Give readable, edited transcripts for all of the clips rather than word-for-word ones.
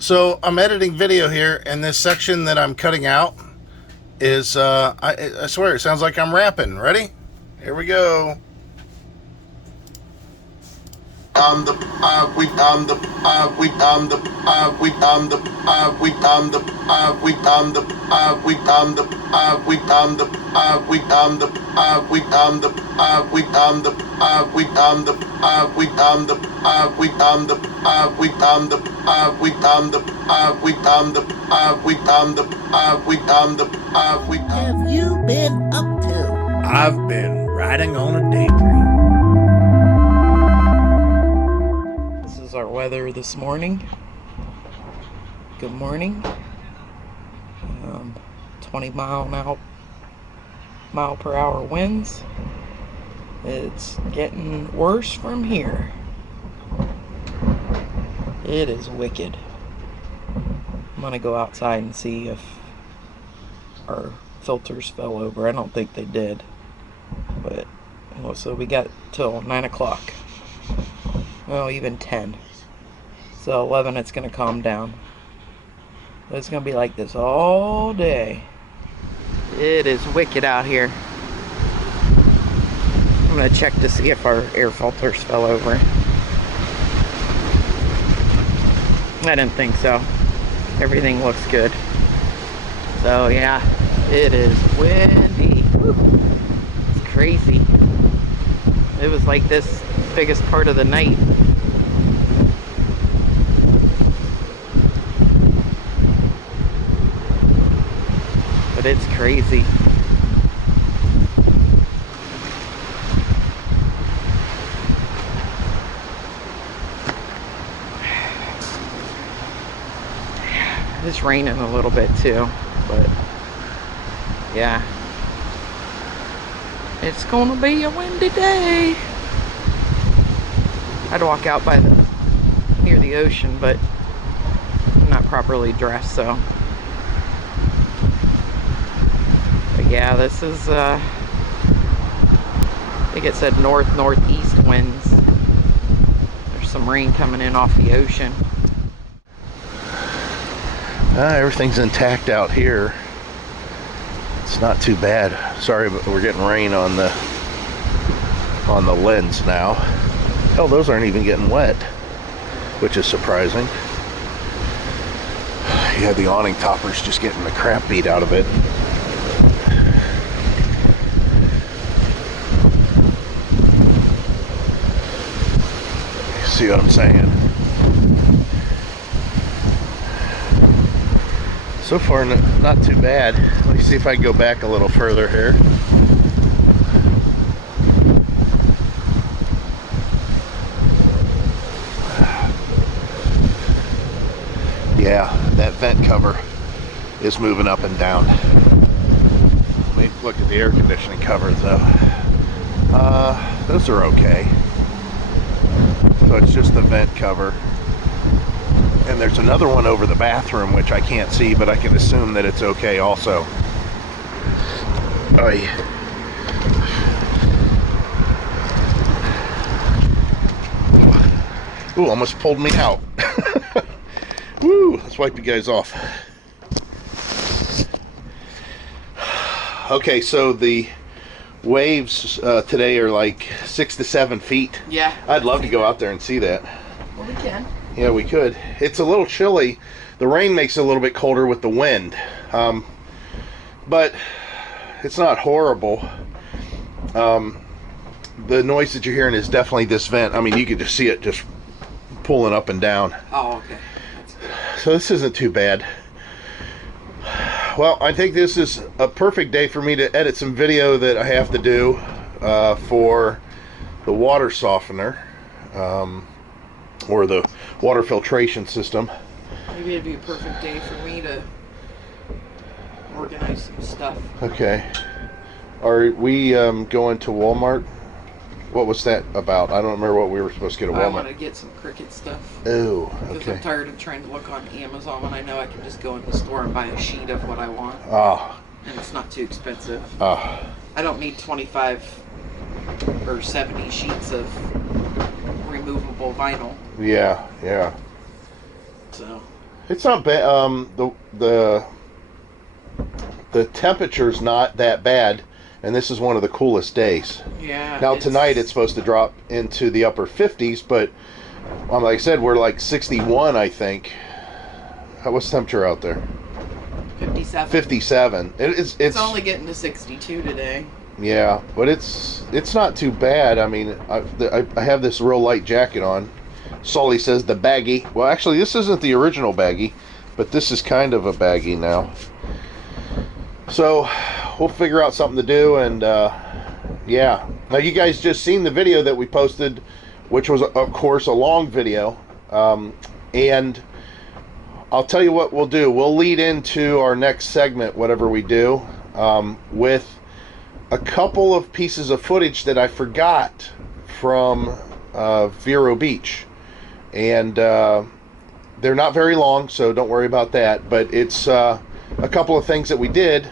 So I'm editing video here, and this section that I'm cutting out is, I swear, it sounds like I'm rapping. Ready? Here we go. I'm the we I'm the we I'm the we I'm the we I'm the we I'm the we I'm the we I'm the we I'm the we I'm the we I'm the we I'm the we I'm the we I'm the we I'm the we I'm the we I'm the we I'm the we I'm the we. Have you been up to? I've been riding on a daydream. This is our weather this morning. Good morning. 20 mile per hour winds. It's getting worse from here. It is wicked. I'm gonna go outside and see if our filters fell over. I don't think they did, but so we got till 9 o'clock. Well, even 10. So 11 it's gonna calm down. It's gonna be like this all day. It is wicked out here. I'm gonna check to see if our air filters fell over. I didn't think so. Everything looks good. So yeah, it is windy. Woo. It's crazy. It was like this biggest part of the night. But it's crazy. It's raining a little bit too, but yeah. It's gonna be a windy day. I'd walk out by near the ocean, but I'm not properly dressed, so. But yeah, this is, I think it said northeast winds. There's some rain coming in off the ocean. Everything's intact out here. It's not too bad. Sorry, but we're getting rain on the lens now. Hell, those aren't even getting wet, which is surprising. Yeah, the awning topper's just getting the crap beat out of it. See what I'm saying? So far, not too bad. Let me see if I can go back a little further here. Yeah, that vent cover is moving up and down. Let me look at the air conditioning covers though. Those are okay. So it's just the vent cover. And there's another one over the bathroom, which I can't see, but I can assume that it's okay also. Oh, yeah. Ooh, almost pulled me out. Woo, let's wipe you guys off. Okay, so the waves today are like 6 to 7 feet. Yeah. I'd love to go out there and see that. Well, we can. Yeah, we could. It's a little chilly. The rain makes it a little bit colder with the wind. But it's not horrible. The noise that you're hearing is definitely this vent. I mean, you can just see it just pulling up and down. Oh, okay. That's good. So this isn't too bad. Well, I think this is a perfect day for me to edit some video that I have to do for the water softener. Or the water filtration system. Maybe it'd be a perfect day for me to organize some stuff. Okay. Are we going to Walmart? What was that about? I don't remember what we were supposed to get at Walmart. I want to get some Cricut stuff. Oh, Because okay. I'm tired of trying to look on Amazon when I know I can just go in the store and buy a sheet of what I want. Ah. And it's not too expensive. Ah. I don't need 25 or 70 sheets of removable vinyl. Yeah, yeah. So It's not bad. The temperature's not that bad, and this is one of the coolest days. Yeah. Now tonight it's supposed to drop into the upper 50s, but like I said, we're like 61, I think. What's the temperature out there? 57. 57. It's only getting to 62 today. Yeah, but it's not too bad. I mean, I have this real light jacket on. Sully says the baggy. Well, actually, this isn't the original baggy, but this is kind of a baggy now. So we'll figure out something to do, and yeah. Now you guys just seen the video that we posted, which was of course a long video, and I'll tell you what we'll do. We'll lead into our next segment, whatever we do, with a couple of pieces of footage that I forgot from Vero Beach, and they're not very long, so don't worry about that, but it's a couple of things that we did,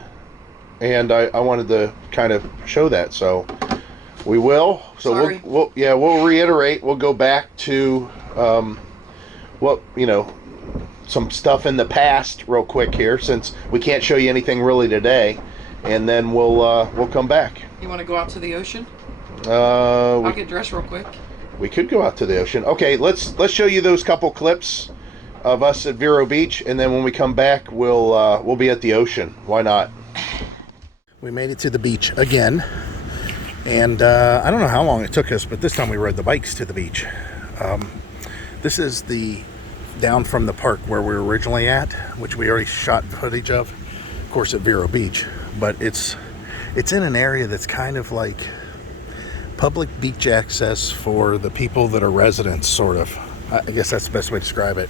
and I wanted to kind of show that, so we will. So we'll reiterate. We'll go back to some stuff in the past real quick here, since we can't show you anything really today, and then we'll come back. You want to go out to the ocean? I'll get dressed real quick. We could go out to the ocean. Okay, let's show you those couple clips of us at Vero Beach, and then when we come back, we'll be at the ocean. Why not? We made it to the beach again, and I don't know how long it took us, but this time we rode the bikes to the beach. This is the down from the park where we were originally at, which we already shot footage of course, at Vero Beach, but it's in an area that's kind of like public beach access for the people that are residents, sort of. I guess that's the best way to describe it.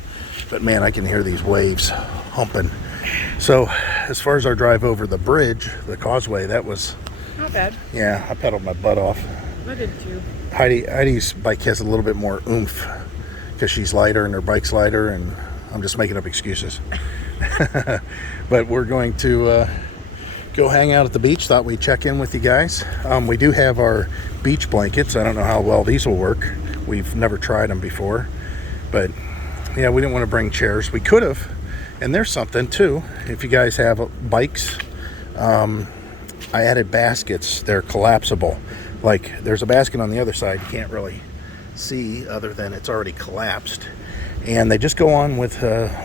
But man, I can hear these waves humping. So as far as our drive over the bridge, the causeway, that was not bad. Yeah, I pedaled my butt off. I did too. Heidi's bike has a little bit more oomph because she's lighter and her bike's lighter, and I'm just making up excuses. But we're going to go hang out at the beach. Thought we'd check in with you guys. We do have our beach blankets. I don't know how well these will work. We've never tried them before, but yeah, we didn't want to bring chairs. We could have, and there's something too. If you guys have bikes, I added baskets. They're collapsible. Like there's a basket on the other side. You can't really see other than it's already collapsed, and they just go on with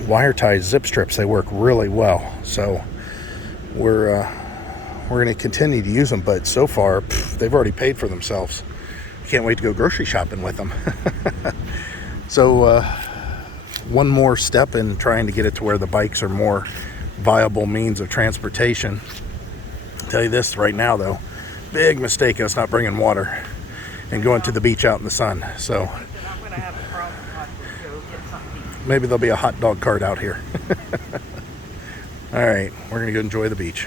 wire tie zip strips. They work really well. So we're going to continue to use them, but so far they've already paid for themselves. Can't wait to go grocery shopping with them. So one more step in trying to get it to where the bikes are more viable means of transportation. I'll tell you this right now though, big mistake us not bringing water and going to the beach out in the sun. So maybe there'll be a hot dog cart out here. All right, we're gonna go enjoy the beach.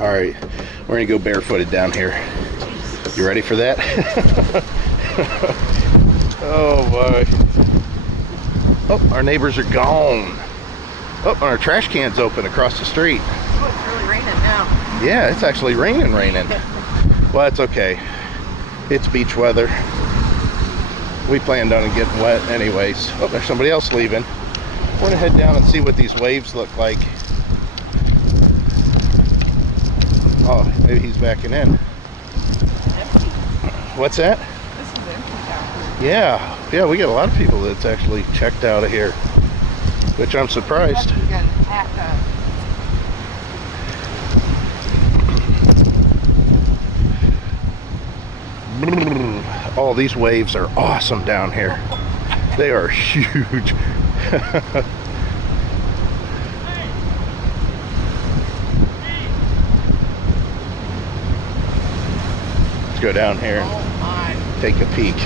All right, we're gonna go barefooted down here. You ready for that? Oh boy. Oh, our neighbors are gone. Oh, and our trash can's open across the street. Oh, it's really raining now. Yeah, it's actually raining. Well, that's okay. It's beach weather. We planned on it getting wet anyways. Oh, there's somebody else leaving. We're gonna head down and see what these waves look like. Oh, maybe he's backing in. Empty. What's that? This is empty down here. Yeah, we got a lot of people that's actually checked out of here, which I'm surprised. We got packed up. Oh, these waves are awesome down here. They are huge. go down here and take a peek.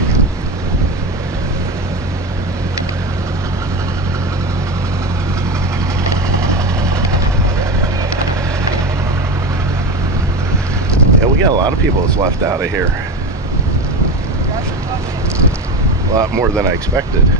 Yeah, we got a lot of people that's left out of here. A lot more than I expected.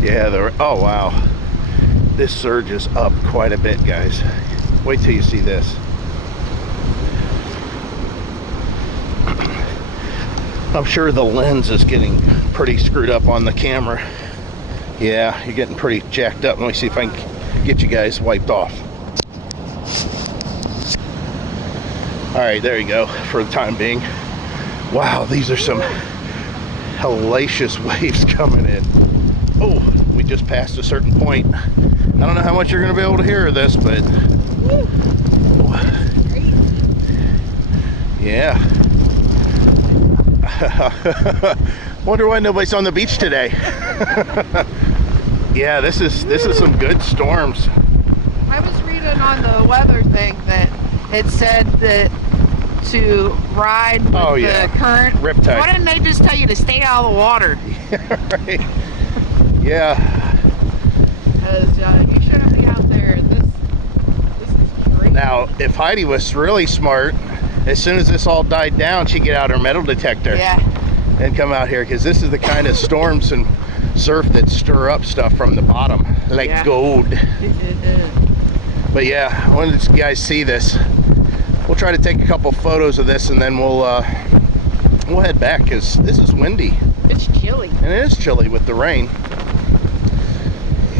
Yeah, oh wow, this surge is up quite a bit, guys. Wait till you see this. I'm sure the lens is getting pretty screwed up on the camera. Yeah, you're getting pretty jacked up. Let me see if I can get you guys wiped off. All right, there you go for the time being. Wow, these are some hellacious waves coming in. Oh, we just passed a certain point. I don't know how much you're going to be able to hear of this, but yeah. Wonder why nobody's on the beach today. Yeah, this is some good storms. I was reading on the weather thing that it said that to ride with the current. Riptide. Why didn't they just tell you to stay out of the water? Right. Yeah. Because you shouldn't be out there. This is great. Now, if Heidi was really smart, as soon as this all died down, she'd get out her metal detector. Yeah. And come out here, because this is the kind of storms and surf that stir up stuff from the bottom, like gold. But yeah, I wanted you guys see this. We'll try to take a couple photos of this, and then we'll head back, because this is windy. It's chilly. And it is chilly with the rain.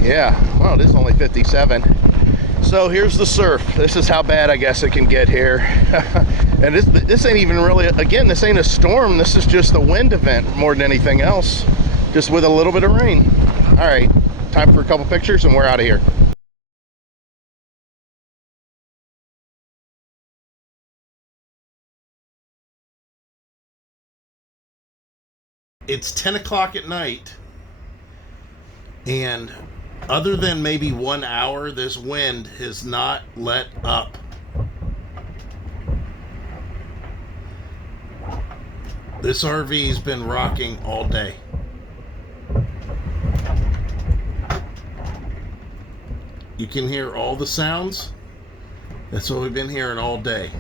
Yeah, well, it is only 57. So here's the surf. This is how bad I guess it can get here. And this ain't even really, again, this ain't a storm. This is just a wind event more than anything else, just with a little bit of rain. All right, time for a couple pictures and we're out of here. It's 10 o'clock at night, and other than maybe 1 hour, this wind has not let up. This RV's been rocking all day. You can hear all the sounds. That's what we've been hearing all day.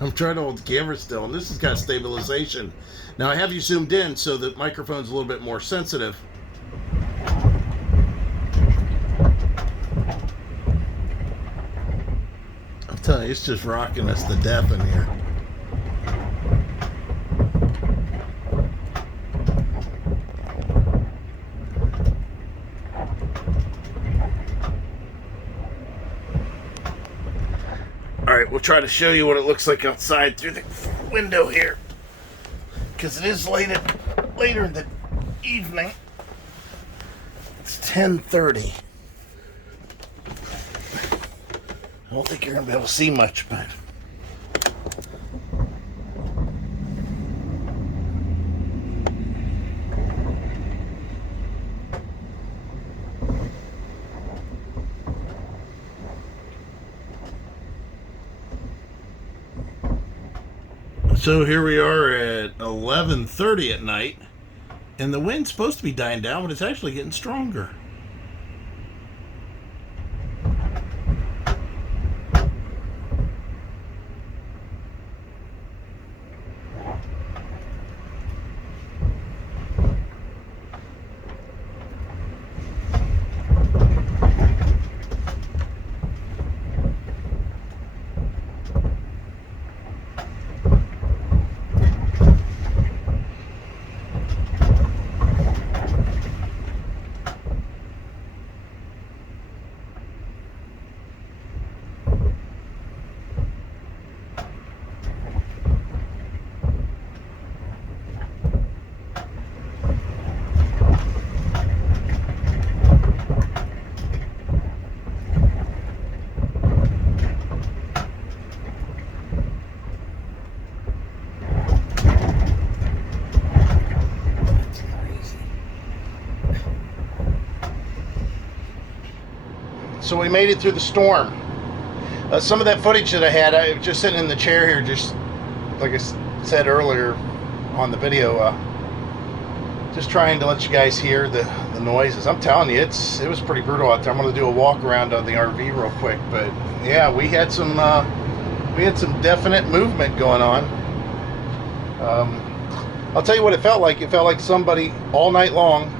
I'm trying to hold the camera still, and this has got stabilization. Now I have you zoomed in so the microphone's a little bit more sensitive. I'm telling you, it's just rocking us to death in here. Alright, we'll try to show you what it looks like outside through the window here, because it is later in the evening. It's 10:30. I don't think you're going to be able to see much, but so here we are at 11:30 at night, and the wind's supposed to be dying down, but it's actually getting stronger. So we made it through the storm. Some of that footage that I was just sitting in the chair here, just like I said earlier on the video, just trying to let you guys hear the noises. I'm telling you, it was pretty brutal out there. I'm going to do a walk around of the RV real quick, but yeah, we had some definite movement going on. I'll tell you what it felt like. It felt like somebody all night long,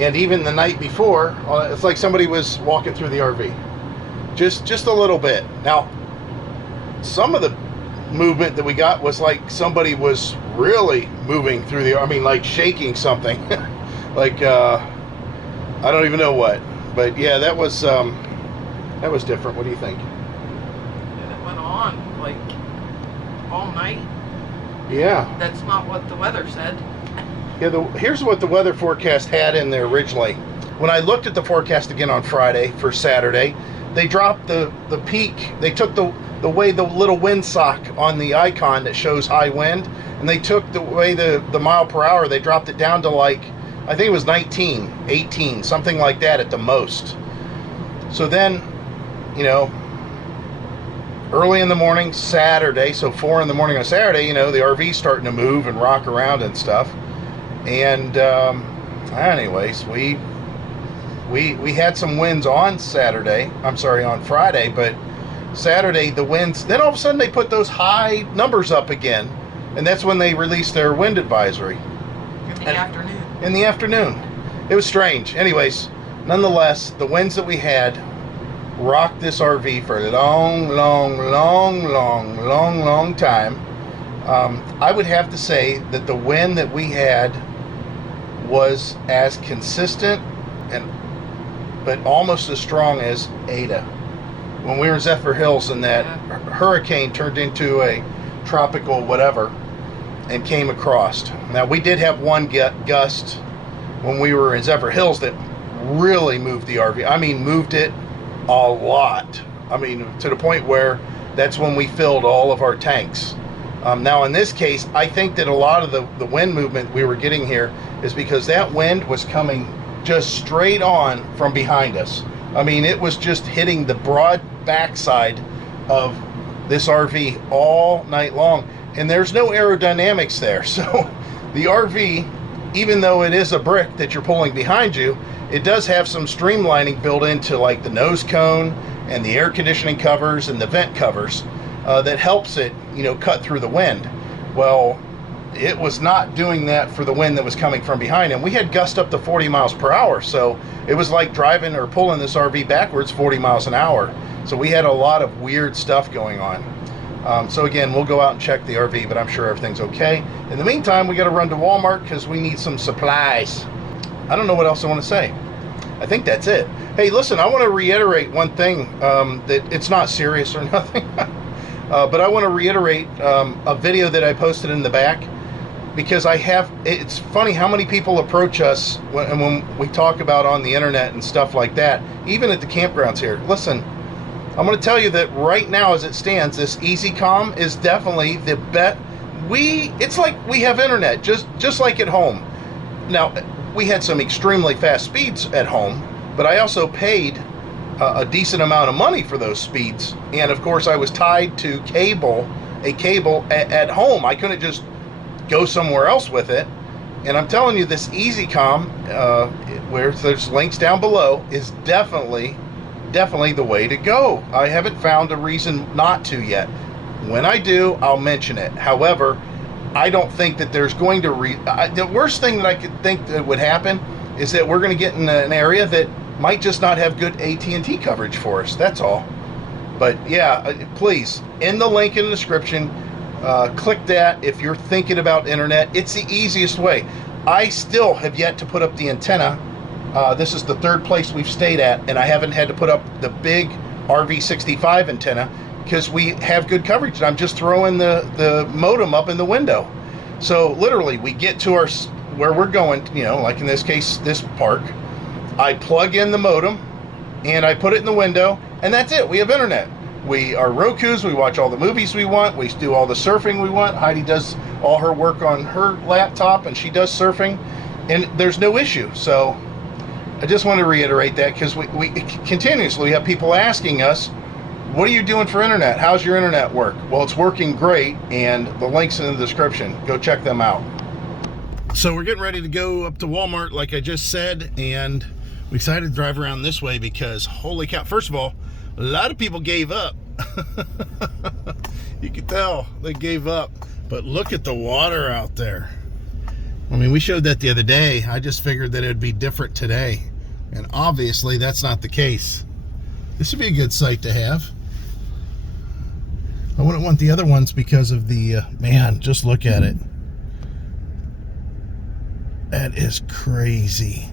and even the night before, it's like somebody was walking through the RV. Just a little bit. Now, some of the movement that we got was like somebody was really moving through like shaking something. Like, I don't even know what. But yeah, that was different. What do you think? And it went on, like, all night. Yeah. That's not what the weather said. Yeah, here's what the weather forecast had in there originally. When I looked at the forecast again on Friday for Saturday, they dropped the peak. They took the way the little windsock on the icon that shows high wind, and they took the way the mile per hour, they dropped it down to like, I think it was 19, 18, something like that at the most. So then, early in the morning, Saturday, so 4 in the morning on Saturday, the RV's starting to move and rock around and stuff. And anyways, we had some winds on Friday, but Saturday the winds, then all of a sudden they put those high numbers up again, and that's when they released their wind advisory. In the afternoon. It was strange. Anyways, nonetheless, the winds that we had rocked this RV for a long time. I would have to say that the wind that we had was as consistent but almost as strong as Ada. When we were in Zephyr Hills and that hurricane turned into a tropical whatever and came across. Now, we did have one gust when we were in Zephyr Hills that really moved the RV. I mean, moved it a lot. I mean, to the point where that's when we filled all of our tanks. Now, in this case, I think that a lot of the wind movement we were getting here is because that wind was coming just straight on from behind us. I mean, it was just hitting the broad backside of this RV all night long, and there's no aerodynamics there. So the RV, even though it is a brick that you're pulling behind you, it does have some streamlining built into like the nose cone and the air conditioning covers and the vent covers that helps it, cut through the wind. Well, it was not doing that for the wind that was coming from behind, and we had gust up to 40 miles per hour, so it was like driving or pulling this RV backwards 40 miles an hour. So we had a lot of weird stuff going on. So again, we'll go out and check the RV, but I'm sure everything's okay. In the meantime, we got to run to Walmart because we need some supplies. I don't know what else I want to say. I think that's it. Hey, listen, I want to reiterate one thing, that it's not serious or nothing, but I want to reiterate a video that I posted in the back, because it's funny how many people approach us when we talk about on the internet and stuff like that, even at the campgrounds here. Listen, I'm going to tell you that right now as it stands, this EasyCom is definitely the best. It's like we have internet, just like at home. Now, we had some extremely fast speeds at home, but I also paid a decent amount of money for those speeds. And of course, I was tied to a cable at home. I couldn't just go somewhere else with it. And I'm telling you, this EasyCom, where there's links down below, is definitely the way to go. I haven't found a reason not to yet. When I do, I'll mention it. However, I don't think that there's going to the worst thing that I could think that would happen is that we're going to get in an area that might just not have good AT&T coverage for us. That's all. But yeah, please, in the link in the description, click that if you're thinking about internet. It's the easiest way. I still have yet to put up the antenna. This is the third place we've stayed at, and I haven't had to put up the big RV65 antenna because we have good coverage, and I'm just throwing the modem up in the window. So literally, we get to where we're going, like in this case, this park. I plug in the modem, and I put it in the window, and that's it. We have internet. We are Rokus. We watch all the movies we want. We do all the surfing we want. Heidi does all her work on her laptop, and she does surfing, and there's no issue. So I just want to reiterate that because we continuously have people asking us, what are you doing for internet? How's your internet work? Well, it's working great, and the link's in the description. Go check them out. So we're getting ready to go up to Walmart, like I just said, and we decided to drive around this way because, holy cow, first of all, a lot of people gave up. You can tell they gave up, but look at the water out there. I mean, we showed that the other day. I just figured that it would be different today, and obviously that's not the case. This would be a good site to have. I wouldn't want the other ones because of the, man, just look at it. That is crazy.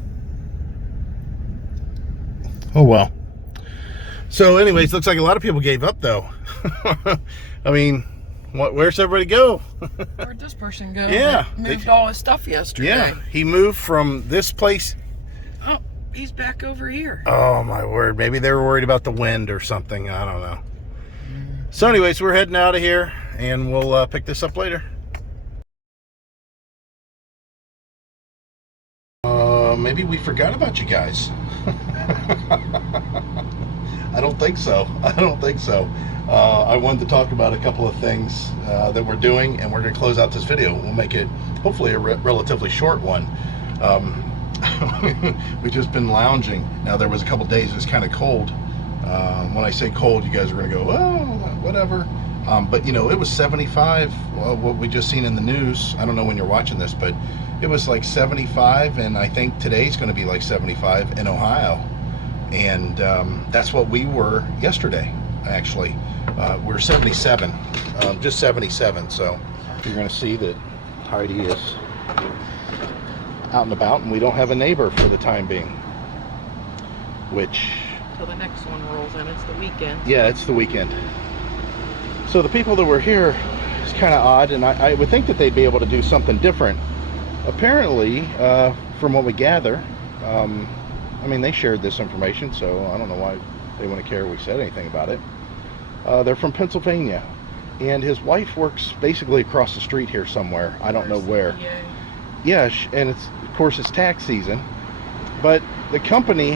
Oh, well. So anyways, looks like a lot of people gave up, though. I mean, where's everybody go? Where'd this person go? Yeah. He moved all his stuff yesterday. Yeah, he moved from this place. Oh, he's back over here. Oh, my word. Maybe they were worried about the wind or something. I don't know. So anyways, we're heading out of here, and we'll pick this up later. Maybe we forgot about you guys. I don't think so. I don't think so. I wanted to talk about a couple of things that we're doing, and we're going to close out this video. We'll make it hopefully a relatively short one. We've just been lounging. Now, there was a couple days it was kind of cold. When I say cold, you guys are going to go, oh, whatever. But, you know, it was 75, what we just seen in the news. I don't know when you're watching this, but it was like 75, and I think today's going to be like 75 in Ohio. And that's what we were yesterday, actually. We're 77, just 77. So you're going to see that Heidi is out and about, and we don't have a neighbor for the time being. Which... Till the next one rolls in. It's the weekend. Yeah, it's the weekend. So the people that were here is kind of odd, and I would think that they'd be able to do something different. Apparently, from what we gather, I mean, they shared this information, so I don't know why they wouldn't care if we said anything about it. They're from Pennsylvania, and his wife works basically across the street here somewhere. I don't know where. Yeah, and it's, of course, it's tax season, but the company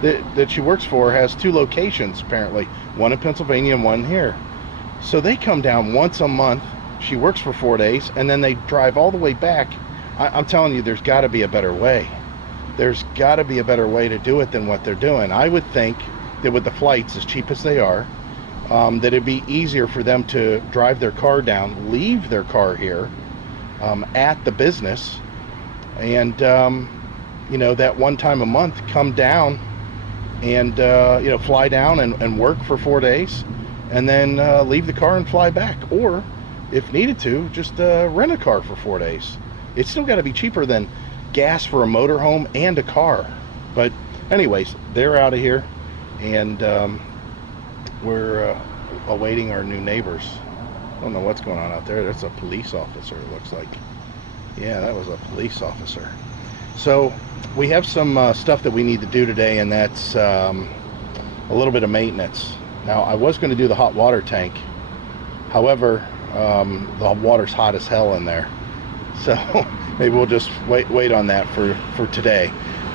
that she works for has 2 locations, apparently. One in Pennsylvania and one here. So they come down once a month. She works for 4 days, and then they drive all the way back. I'm telling you, there's got to be a better way. There's got to be a better way to do it than what they're doing. I would think that with the flights, as cheap as they are, that it'd be easier for them to drive their car down, leave their car here at the business, and you know, that one time a month, come down and you know, fly down and work for 4 days, and then leave the car and fly back. Or if needed to, just rent a car for 4 days. It's still got to be cheaper than gas for a motorhome and a car. But anyways, they're out of here, and we're awaiting our new neighbors. I don't know what's going on out there. That's a police officer, it looks like. Yeah, that was a police officer. So we have some stuff that we need to do today, and that's a little bit of maintenance. Now, I was going to do the hot water tank. However, the water's hot as hell in there. So maybe we'll just wait on that for today.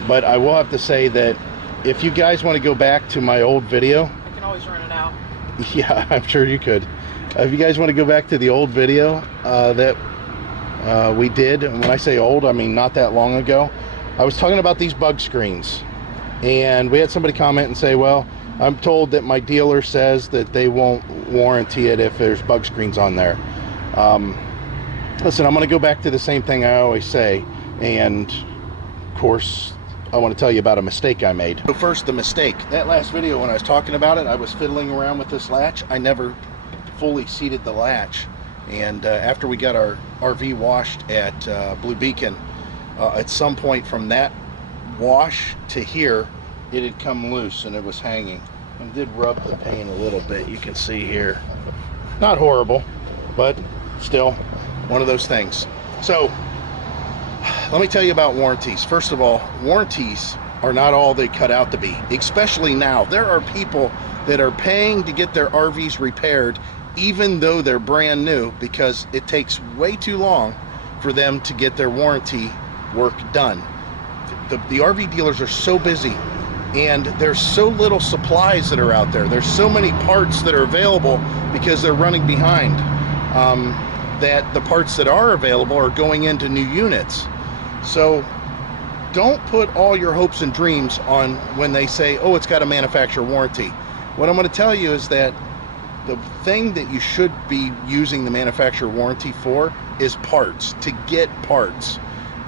But I will have to say that if you guys want to go back to my old video... I can always rent it out. Yeah, I'm sure you could. If you guys want to go back to the old video that we did, and when I say old, I mean not that long ago, I was talking about these bug screens. And we had somebody comment and say, well, I'm told that my dealer says that they won't warranty it if there's bug screens on there. Listen, I'm going to go back to the same thing I always say, and of course I want to tell you about a mistake I made. So first, the mistake. That last video when I was talking about it, I was fiddling around with this latch. I never fully seated the latch, and after we got our RV washed at Blue Beacon, at some point from that wash to here, it had come loose and it was hanging. I did rub the paint a little bit, you can see here. Not horrible, but still one of those things. So let me tell you about warranties. First of all, warranties are not all they cut out to be, especially now. There are people that are paying to get their RVs repaired even though they're brand new, because it takes way too long for them to get their warranty work done. the RV dealers are so busy, and there's so little supplies that are out there. There's so many parts that are available because they're running behind, that the parts that are available are going into new units. So don't put all your hopes and dreams on when they say, oh, it's got a manufacturer warranty. What I'm going to tell you is that the thing that you should be using the manufacturer warranty for is parts, to get parts.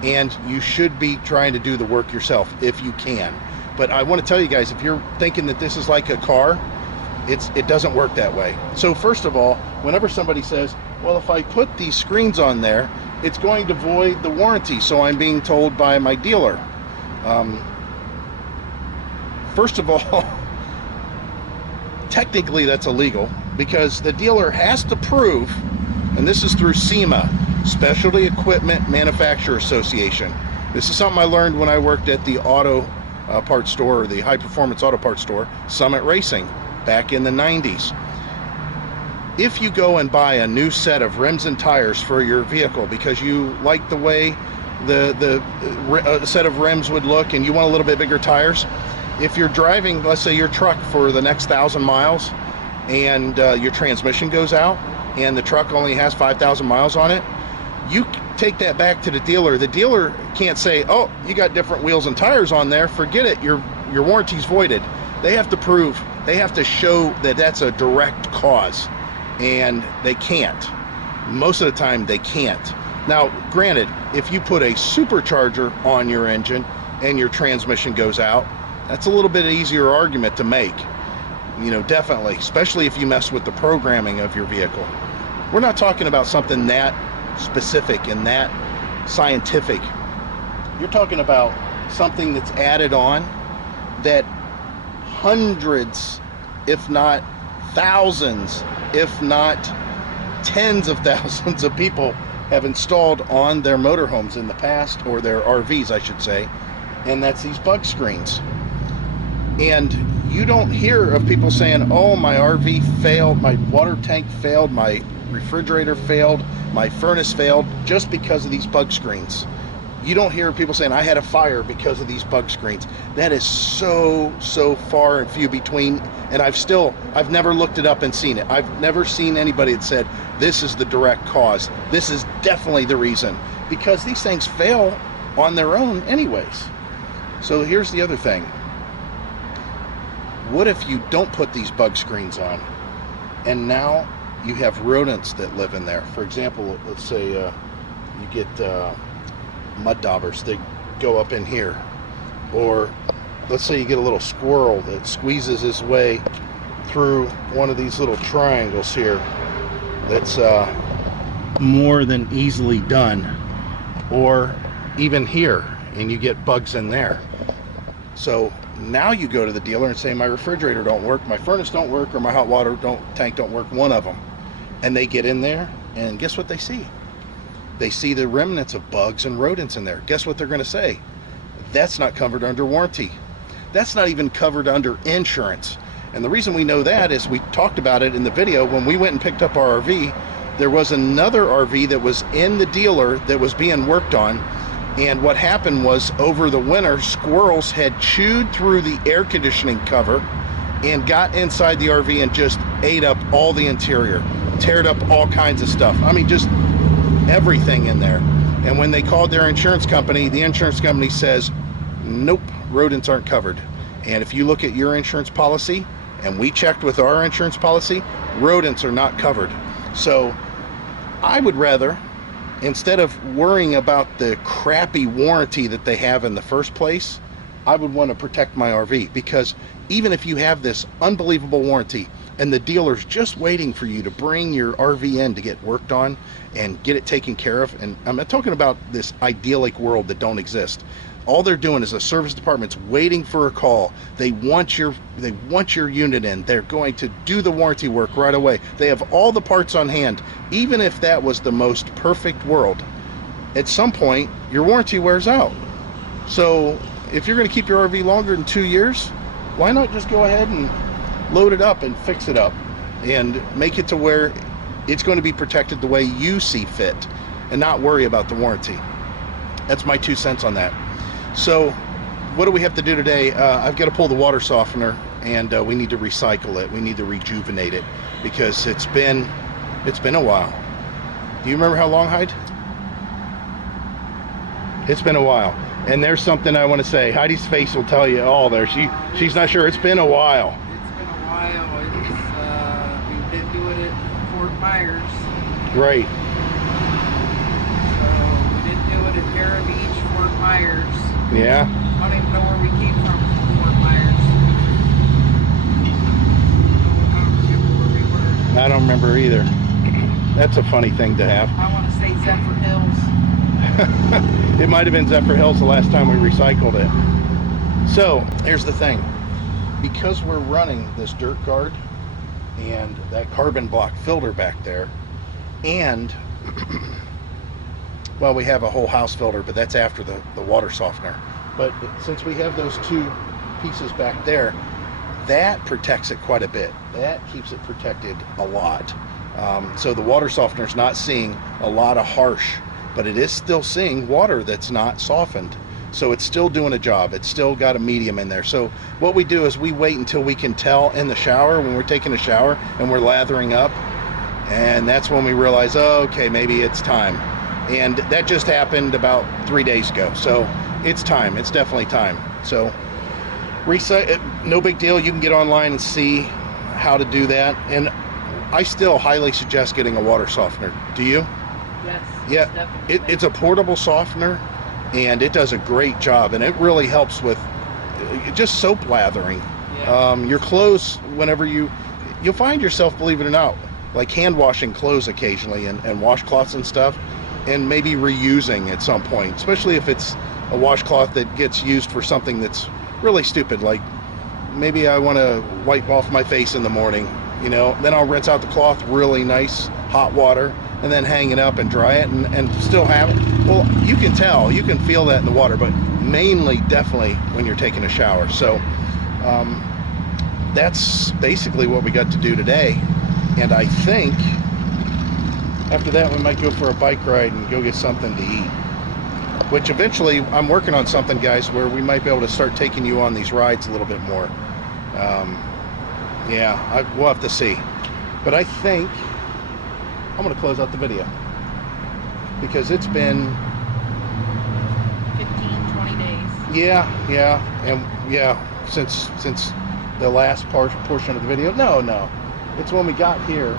And you should be trying to do the work yourself if you can. But I want to tell you guys, if you're thinking that this is like a car, it doesn't work that way. So first of all, whenever somebody says, well, if I put these screens on there, it's going to void the warranty, so I'm being told by my dealer. First of all, technically that's illegal, because the dealer has to prove, and this is through SEMA, Specialty Equipment Manufacturer Association. This is something I learned when I worked at the auto parts store, or the high performance auto parts store, Summit Racing, back in the 90s. If you go and buy a new set of rims and tires for your vehicle because you like the way the set of rims would look and you want a little bit bigger tires, if you're driving, let's say, your truck for the next 1,000 miles and your transmission goes out and the truck only has 5,000 miles on it, you take that back to the dealer. The dealer can't say, oh, you got different wheels and tires on there, forget it, your warranty's voided. They have to prove, they have to show that that's a direct cause, and they can't. Most of the time they can't. Now granted, if you put a supercharger on your engine and your transmission goes out, that's a little bit easier argument to make, you know, definitely, especially if you mess with the programming of your vehicle. We're not talking about something that specific and that scientific. You're talking about something that's added on that hundreds, if not thousands, if not tens of thousands of people have installed on their motorhomes in the past, or their RVs, I should say, and that's these bug screens. And you don't hear of people saying, oh, my RV failed, my water tank failed, my refrigerator failed, my furnace failed, just because of these bug screens. You don't hear people saying, I had a fire because of these bug screens. That is so far and few between, and I've never looked it up and seen it. I've never seen anybody that said, this is the direct cause. This is definitely the reason, because these things fail on their own anyways. So here's the other thing. What if you don't put these bug screens on, and now you have rodents that live in there? For example, let's say you get mud daubers that go up in here, or let's say you get a little squirrel that squeezes his way through one of these little triangles here. That's more than easily done. Or even here, and you get bugs in there. So now you go to the dealer and say, my refrigerator don't work, my furnace don't work, or my hot water tank don't work, one of them. And they get in there, and guess what they see? They see the remnants of bugs and rodents in there. Guess what they're going to say? That's not covered under warranty. That's not even covered under insurance. And the reason we know that is we talked about it in the video. When we went and picked up our RV, there was another RV that was in the dealer that was being worked on. And what happened was, over the winter, squirrels had chewed through the air conditioning cover and got inside the RV and just ate up all the interior, teared up all kinds of stuff. I mean, just everything in there. And when they called their insurance company, the insurance company says, nope, rodents aren't covered. And if you look at your insurance policy, and we checked with our insurance policy, rodents are not covered. So I would rather, instead of worrying about the crappy warranty that they have in the first place, I would want to protect my RV. Because even if you have this unbelievable warranty and the dealer's just waiting for you to bring your RV in to get worked on and get it taken care of, and I'm not talking about this idyllic world that don't exist. All they're doing is a service department's waiting for a call. They want your unit in. They're going to do the warranty work right away. They have all the parts on hand. Even if that was the most perfect world, at some point your warranty wears out. So if you're going to keep your RV longer than 2 years, why not just go ahead and load it up and fix it up and make it to where it's going to be protected the way you see fit, and not worry about the warranty. That's my 2 cents on that. So what do we have to do today? I've got to pull the water softener, and we need to recycle it. We need to rejuvenate it because it's been a while. Do you remember how long, Heidi? It's been a while. And there's something I want to say. Heidi's face will tell you all there. She's not sure. It's been a while. It's been a while. We've been doing it in Fort Myers. Right. So we didn't do it at Vero Beach, Fort Myers. Yeah. I don't even know where we came from Fort Myers. I don't remember where we were. I don't remember either. That's a funny thing to have. I want to say Zephyr Hills. It might have been Zephyr Hills the last time we recycled it. So here's the thing. Because we're running this dirt guard and that carbon block filter back there, and well, we have a whole house filter, but that's after the water softener. But since we have those two pieces back there, that protects it quite a bit. That keeps it protected a lot. So the water softener is not seeing a lot of harsh, but it is still seeing water that's not softened. So it's still doing a job. It's still got a medium in there. So what we do is we wait until we can tell in the shower, when we're taking a shower and we're lathering up, and that's when we realize, oh, okay, maybe it's time. And that just happened about 3 days ago. So it's time. It's definitely time. So no big deal. You can get online and see how to do that. And I still highly suggest getting a water softener. Do you? Yes. Yeah, it's a portable softener, and it does a great job, and it really helps with just soap lathering. Yeah. Your clothes, whenever you'll find yourself, believe it or not, like hand washing clothes occasionally and washcloths and stuff, and maybe reusing at some point, especially if it's a washcloth that gets used for something that's really stupid, like maybe I want to wipe off my face in the morning, then I'll rinse out the cloth really nice, hot water, and then hang it up and dry it and still have it. Well, you can tell, you can feel that in the water, but mainly definitely when you're taking a shower. So that's basically what we got to do today. And I think after that we might go for a bike ride and go get something to eat, which eventually I'm working on something, guys, where we might be able to start taking you on these rides a little bit more. We'll have to see. But I think I'm going to close out the video because it's been 15-20 days. Since the last portion of the video. No, it's when we got here.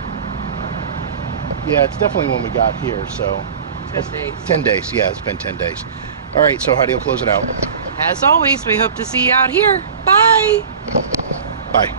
Yeah, it's definitely when we got here. So 10 days. 10 days. Yeah, it's been 10 days. All right, so Heidi will close it out. As always, we hope to see you out here. Bye. Bye.